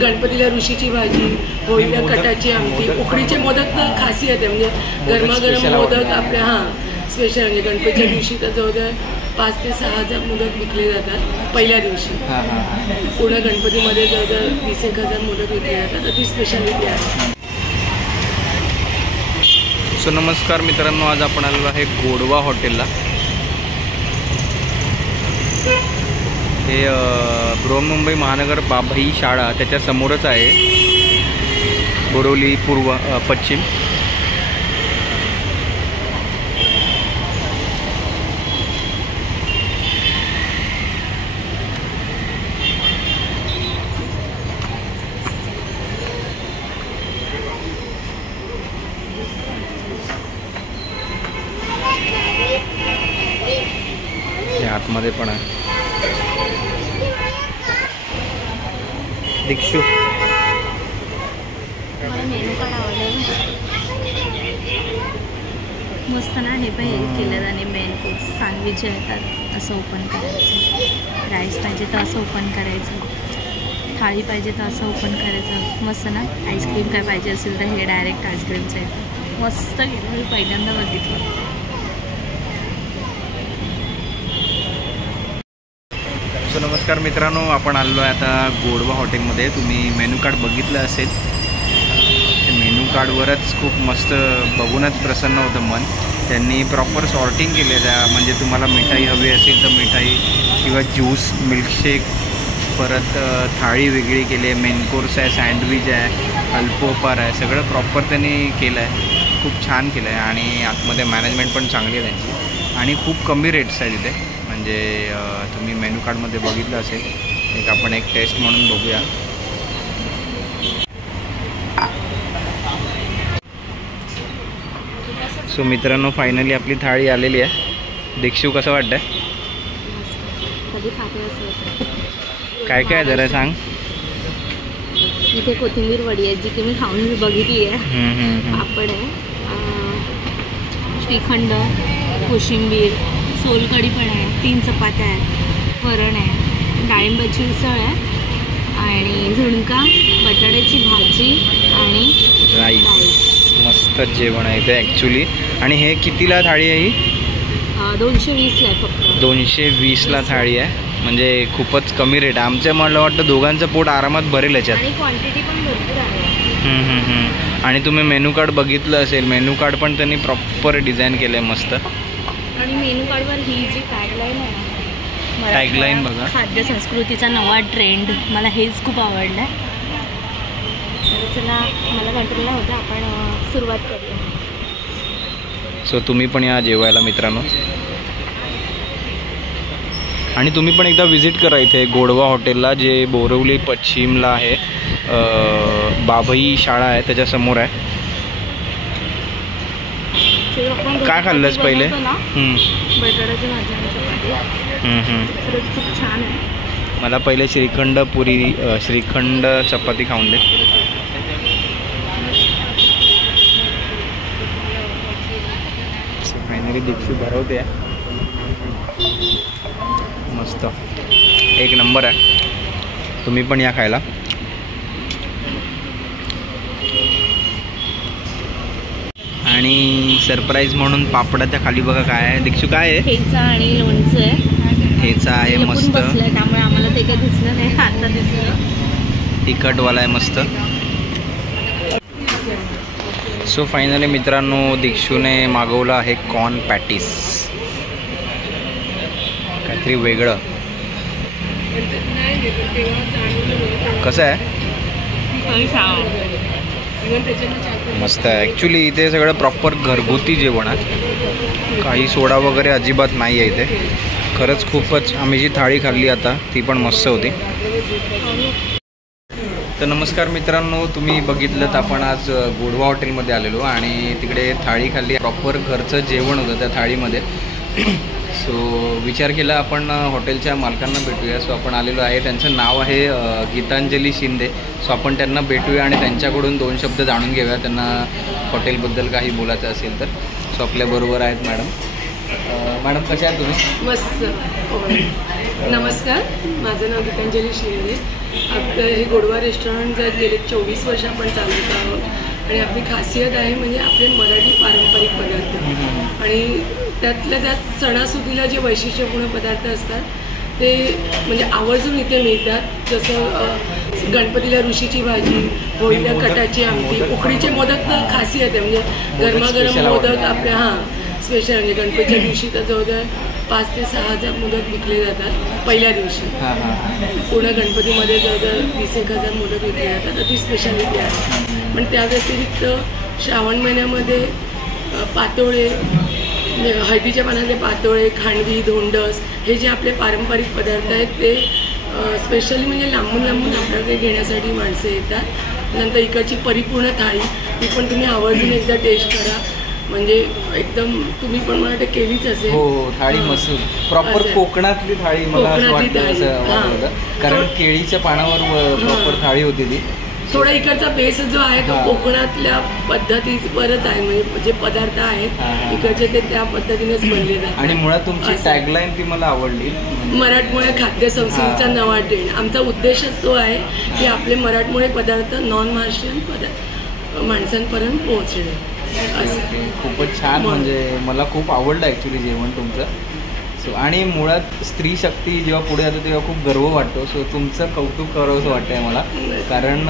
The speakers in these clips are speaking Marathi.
गणपतीला ऋषीची भाजी, होळीला कटाची आमटी, उकडीचे मोदक तर खासियत आहे. म्हणजे गरमागरम मोदक आपल्या स्पेशल. म्हणजे गणपतीच्या दिवशी तर जवळजवळ 5,000 ते 6,000 मोदक विकले जातात पहिल्या दिवशी. पूर्ण गणपतीमध्ये जवळजवळ 20,000 मोदक विकले जातात. ती स्पेशालिटी आहे. सो नमस्कार मित्रांनो, आज आपण आलेलो आहे गोडवा हॉटेलला. हे बृहन्मुंबई महानगर बाभई शाळा त्याच्या समोरच आहे, बोरिवली पश्चिम. आतमध्ये पण आहे. दीक्षू मेनू कार्ड आवडलं मस्त ना. हे पण हे केलं आणि मेन कोर्स सँडविच येतात, असं ओपन करायचं. राईस पाहिजे तर असं ओपन करायचं, थाळी पाहिजे तर असं ओपन करायचं. मस्त ना. आईस्क्रीम काय पाहिजे असेल तर हे डायरेक्ट आईस्क्रीमचं येतं. मस्त केलं, मी पहिल्यांदा बघितलं. नमस्कार मित्रांनो, आपण आलेलो आहे आता गोडवा हॉटेलमध्ये. तुम्ही मेनू कार्ड बघितलं असेल. मेनू कार्डवरच खूप मस्त बघूनच प्रसन्न होतं मन. त्यांनी प्रॉपर सॉर्टिंग केले त्या. म्हणजे तुम्हाला मिठाई हवी असेल तर मिठाई किंवा ज्यूस, मिल्कशेक, परत थाळी वेगळी केली आहे, मेन कोर्स आहे, सँडविच आहे, अल्पोपार आहे, सगळं प्रॉपर त्यांनी केलं आहे. खूप छान केलं आहे आणि आतमध्ये मॅनेजमेंट पण चांगली आहे त्यांची आणि खूप कमी रेट्स आहे तिथे. म्हणजे तुम्ही मेनू कार्डमध्ये बघितलं असेल. आपण एक टेस्ट म्हणून बघूया. सो मित्रांनो, फायनली आपली थाळी आलेली आहे. दीक्षू कसं वाटतंय? काय काय जरा सांग. इथे कोथिंबीर वडी आहे जी की मी खाऊन बघितली आहे. पापड आहे, श्रीखंड, कोशिंबीर, सोलकढी पण आहे, 3 चपात्या आहेत, वरण आहे, डाळिंबाची उसळ आहे आणि झुणका, बटाट्याची भाजी आणि राईस. मस्त जेवण आहे इथे ॲक्च्युली. आणि हे कितीला थाळी आहे ही? 220ला आहे फक्त. 220ला थाळी आहे. म्हणजे खूपच कमी रेट. आमच्या मला वाटतं दोघांचं पोट आरामात भरेल याच्यात. आणि क्वांटिटी पण भरपूर आहे. आणि तुम्ही मेनू कार्ड बघितलं असेल. मेनू कार्ड पण त्यांनी प्रॉपर डिझाईन केलं आहे मस्त. आणि मेनू कार्डवर ही जी टॅगलाईन आहे, टॅगलाईन बघा, खाद्य संस्कृतीचा नवा ट्रेंड, मला हेच खूप आवडलं आहे. तर चला, मला कंट्रोल होतं, आपण सुरुवात करूया. सो तुम्ही पण या जेवायला मित्रांनो. आणि तुम्ही पण एकदा विजिट करा इथे गोडवा हॉटेलला, जे बोरिवली पश्चिमला आहे. बाभई शाळा आहे त्याच्यासमोर आहे. काय खाल्लंस पहिले? बटाट्याची भाजी. खूप छान आहे. मला पहिले श्रीखंड पुरी, श्रीखंड चपाती खाऊन दे. फायनली दीक्षू भरवते. मस्त, एक नंबर आहे. तुम्ही पण या खायला. आणि सरप्राईज म्हणून पापडाच्या खाली बघा काय आहे. दीक्षू काय आहे? ठेचा आणि लोणचं आहे. ठेचा आहे मस्त, त्यामुळे आम्हाला ते काही दिसलं नाही. आता दिसलं. तिखटवाला आहे मस्त. सो फायनली मित्रांनो, दीक्षूने मागवलं आहे कॉर्न पॅटीस. काहीतरी वेगळं. कसं आहे? मस्त आहे ॲक्च्युली. इथे सगळं प्रॉपर घरगुती जेवण आहे. काही सोडा वगैरे अजिबात नाही आहे इथे. खरंच खूपच. आम्ही जी थाळी खाल्ली आता ती पण मस्त होती. तर नमस्कार मित्रांनो, तुम्ही बघितलं तर आपण आज गोडवा हॉटेलमध्ये आलेलो आणि तिकडे थाळी खाल्ली. प्रॉपर घरचं जेवण होतं त्या थाळीमध्ये. सो विचार केला आपण हॉटेलच्या मालकांना भेटूया. सो आपण आलेलो आहे. त्यांचं नाव आहे गीतांजली शिंदे. सो आपण त्यांना भेटूया आणि त्यांच्याकडून 2 शब्द जाणून घेऊया, त्यांना हॉटेलबद्दल काही बोलायचं असेल तर. सो आपल्याबरोबर आहेत मॅडम. मॅडम कशा आहात तुम्ही? मस्त. नमस्कार, माझं नाव गीतांजली शिंदे. आपलं हे गोडवा रेस्टॉरंट जर गेले 24 वर्ष आपण चालवत आहोत आणि आपली खासियत आहे म्हणजे आपले मराठी पारंपरिक पदार्थ आणि त्यातल्या त्यात सणासुदीला जे वैशिष्ट्यपूर्ण पदार्थ असतात ते म्हणजे आवर्जून इथे मिळतात. जसं गणपतीला ऋषीची भाजी, होळीला कटाची आमटी, उकडीचे मोदक तर खासियत आहे म्हणजे गरमागरम मोदक आपल्या स्पेशल म्हणजे गणपतीच्या दिवशी तर जवळजवळ 5 ते 6 हजार मोदक विकले जातात पहिल्या दिवशी. पूर्ण गणपतीमध्ये जवळजवळ 20-1 हजार मोदक विकले जातात. ती स्पेशालिटी आहे. पण त्या व्यतिरिक्त श्रावण महिन्यामध्ये पातोळे, हळदीच्या पानातले पातोळे, खांडवी, धोंडस हे जे आपले पारंपरिक पदार्थ आहेत ते स्पेशली म्हणजे लांबून लांबून आपल्याकडे घेण्यासाठी माणसं येतात. नंतर इकडची परिपूर्ण थाळी ती पण तुम्ही आवर्जून एकदा टेस्ट करा. म्हणजे एकदम तुम्ही पण मला वाटतं केलीच असेल. हो, थाळी मस्त प्रॉपर कोकणातली थाळी मला असं वाटतं, कारण केळीच्या पानावर प्रॉपर थाळी होती ती. थोडा इकडचा बेस जो आहे तो कोकणातल्या पद्धतीवरच आहे म्हणजे जे पदार्थ आहेत इकडचे ते त्या पद्धतीनेच बनले जातात. आणि मुळात तुमची टॅगलाईन ती मला आवडली, मराठमोळे खाद्य संस्कृतीचा नवा ट्रेंड. आमचा उद्देशच तो आहे की आपले मराठमोळे पदार्थ नॉन महाराष्ट्रीयन माणसांपर्यंत पोहोचणे. खूपच छान, म्हणजे मला खूप आवडलं ॲक्च्युली जेवण तुमचं. सो आणि मुळात स्त्री शक्ती जेव्हा पुढे जाते तेव्हा खूप गर्व वाटतो. सो तुमचं कौतुक करावंसं वाटतंय मला, कारण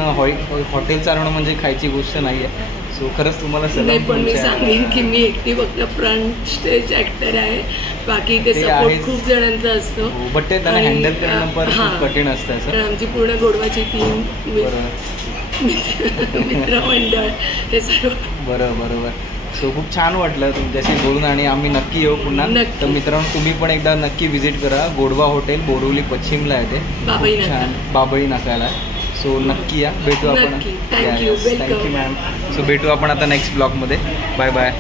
हॉटेल चालवणं म्हणजे खायची गोष्ट नाही आहे. सो खरंच तुम्हाला नाही, पण मी सांगेन की मी एकटी फक्त फ्रंट स्टेज ॲक्टर आहे, बाकी ते सपोर्ट खूप जणांचा असतो. बट ते त्यांना हँडल करणं पण खूप कठीण असतं. कारण आमची पूर्ण गोडवाची टीम, मित्रमंडळ हे सर्व. बरोबर. सो खूप छान वाटलं तुमच्याशी बोलून आणि आम्ही नक्की येऊ पुन्हा. तर मित्रांनो तुम्ही पण एकदा नक्की व्हिजिट करा. गोडवा हॉटेल बोरिवली पश्चिमला येते, बाबळी नाक्याला. सो नक्की या, भेटू आपण. Thank you ma'am. सो भेटू आपण आता नेक्स्ट ब्लॉगमध्ये. Bye bye.